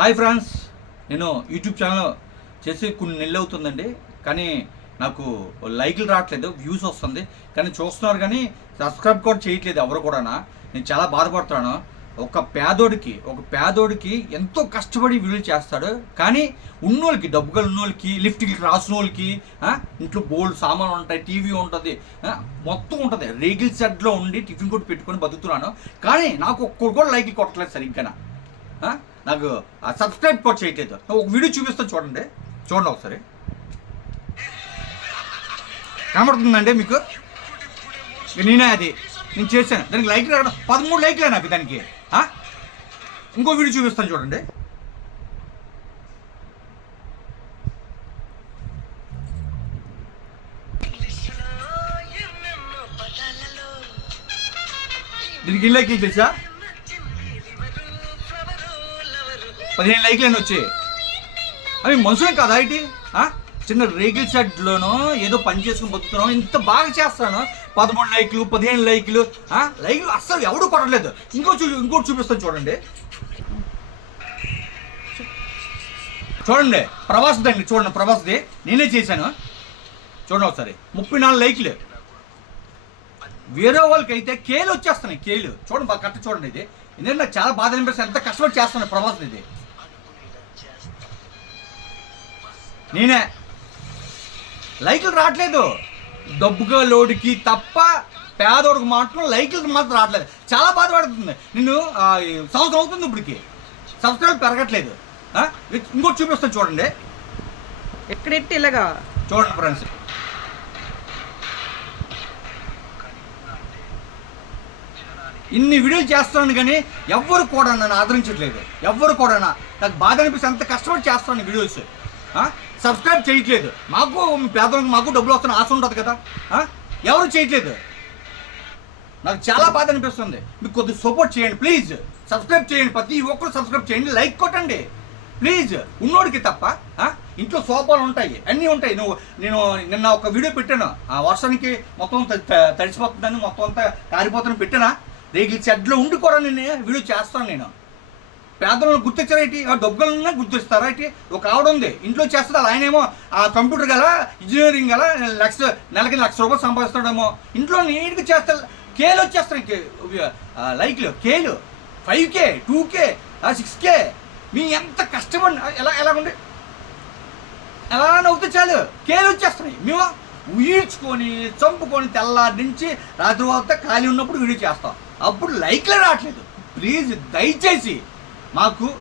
Hi friends, నేను YouTube channel చేసి కొన్ని నెలలు అవుతుందండి. కానీ నాకు లైక్లు రావట్లేదు, వ్యూస్ వస్తుంది కానీ చూస్తున్నారు కానీ సబ్స్క్రైబ్ కూడా చేయట్లేదు ఎవరు కూడా. నేను చాలా బాధపడుతున్నాను. ఒక పేదోడికి ఎంతో కష్టపడి వీడియో చేస్తాడు, కానీ ఉన్నోళ్ళకి డబ్బుగా ఉన్నోళ్ళకి లిఫ్ట్కి రాసిన వాళ్ళకి ఇంట్లో బోల్డ్ సామాన్లు ఉంటాయి, టీవీ ఉంటుంది, మొత్తం ఉంటుంది. రేగిల్ సెట్లో ఉండి టిఫిన్ కొట్టి పెట్టుకొని బతుకుతున్నాను, కానీ నాకు ఒక్కరు కూడా లైక్లు కొట్టలేదు సరిగ్గా. నాకు సబ్స్క్రైబ్ కూడా చేయట్లేదు. ఒక వీడియో చూపిస్తాను, చూడండి ఒకసారి. కనబడుతుందండి మీకు? నేనే అది నేను చేశాను, దానికి లైక్ రావడం 13 లైక్లే నాకు దానికి. ఇంకో వీడియో చూపిస్తాను చూడండి. దీనికి ఎన్ని లైక్లు తెలుసా? 15 లైక్లు వచ్చాయి. అవి మనుషులే కదా ఇటీ. చిన్న రేగిల్ షెడ్లోనో ఏదో పని చేసుకుని బతుకుతున్నాం, ఇంత బాగా చేస్తాను. 13 లైక్లు 15 లైక్లు లైక్లు అస్సలు ఎవడు కొట్టలేదు. ఇంకోటి చూపిస్తాను చూడండి. ప్రభాస్ది చూడండి, ప్రభాస్ది నేనే చేశాను చూడండి ఒకసారి. 34 లైక్లు. వేరే వాళ్ళకి అయితే కేలు వచ్చేస్తున్నాయి, కేలు చూడండి బాగా కరెక్ట్ చూడండి. ఇది ఎందుకంటే నాకు చాలా బాధ అనిపిస్తుంది, ఎంత కష్టపడి చేస్తాను ప్రభాస్ది. ఇది నేనే. లైక్లు రావట్లేదు, డబ్బుగా లోడికి తప్ప పేదోడికి మాత్రం లైక్లకి మాత్రం రావట్లేదు. చాలా బాధపడుతుంది. నేను సంవత్సరం అవుతుంది ఇప్పటికి, సబ్స్క్రైబ్ పెరగట్లేదు. ఇంకోటి చూపిస్తాను చూడండి. ఎక్కడెట్టి ఇలాగా చూడండి ఫ్రెండ్స్. ఇన్ని వీడియోలు చేస్తున్నాను కానీ ఎవ్వరు కూడా నన్ను ఆదరించట్లేదు. ఎవ్వరు కూడా నాకు బాధ అనిపిస్తే అంత కష్టపడి చేస్తున్నాను వీడియోస్. సబ్స్క్రైబ్ చేయట్లేదు. మాకు పేదలకు మాకు డబ్బులు వస్తున్న ఆశ ఉంటుంది కదా, ఎవరు చేయట్లేదు. నాకు చాలా బాధ అనిపిస్తుంది. మీకు కొద్దిగా సపోర్ట్ చేయండి ప్లీజ్. సబ్స్క్రైబ్ చేయండి, ప్రతి ఒక్కరు సబ్స్క్రైబ్ చేయండి, లైక్ కొట్టండి ప్లీజ్. ఉన్నోడికి తప్ప. ఇంట్లో సోఫాలు ఉంటాయి, అన్నీ ఉంటాయి. నేను నిన్న ఒక వీడియో పెట్టాను, ఆ వర్షానికి మొత్తం తడిసిపోతుందని మొత్తం అంతా కారిపోతుందని పెట్టానా. రేగిల్ షెడ్లో ఉండి కూడా నేను వీడియో చేస్తాను. నేను పేదలను గుర్తించారా ఏంటి? డబ్బులన్నా గుర్తిస్తారా ఏంటి? ఒక ఆవిడ ఉంది ఇంట్లో చేస్తుంది, ఆయన ఏమో ఆ కంప్యూటర్ గల ఇంజనీరింగ్ గల నెలకి ₹1,00,000 సంపాదిస్తాడేమో. ఇంట్లో నీట్గా చేస్తా, కేలు వచ్చేస్తాయి లైక్లు. కేలు 5K 2K 6K. మీ ఎంత కష్టపడి ఎలాగుండి ఎలా నవ్వుతే చాలు కేలు వచ్చేస్తున్నాయి. మేము ఊహించుకొని చంపుకొని తెల్లారి నుంచి రాత్రి వద్ద ఖాళీ ఉన్నప్పుడు వీడియో చేస్తాం, అప్పుడు లైక్లే రావట్లేదు. ప్లీజ్ దయచేసి మాకు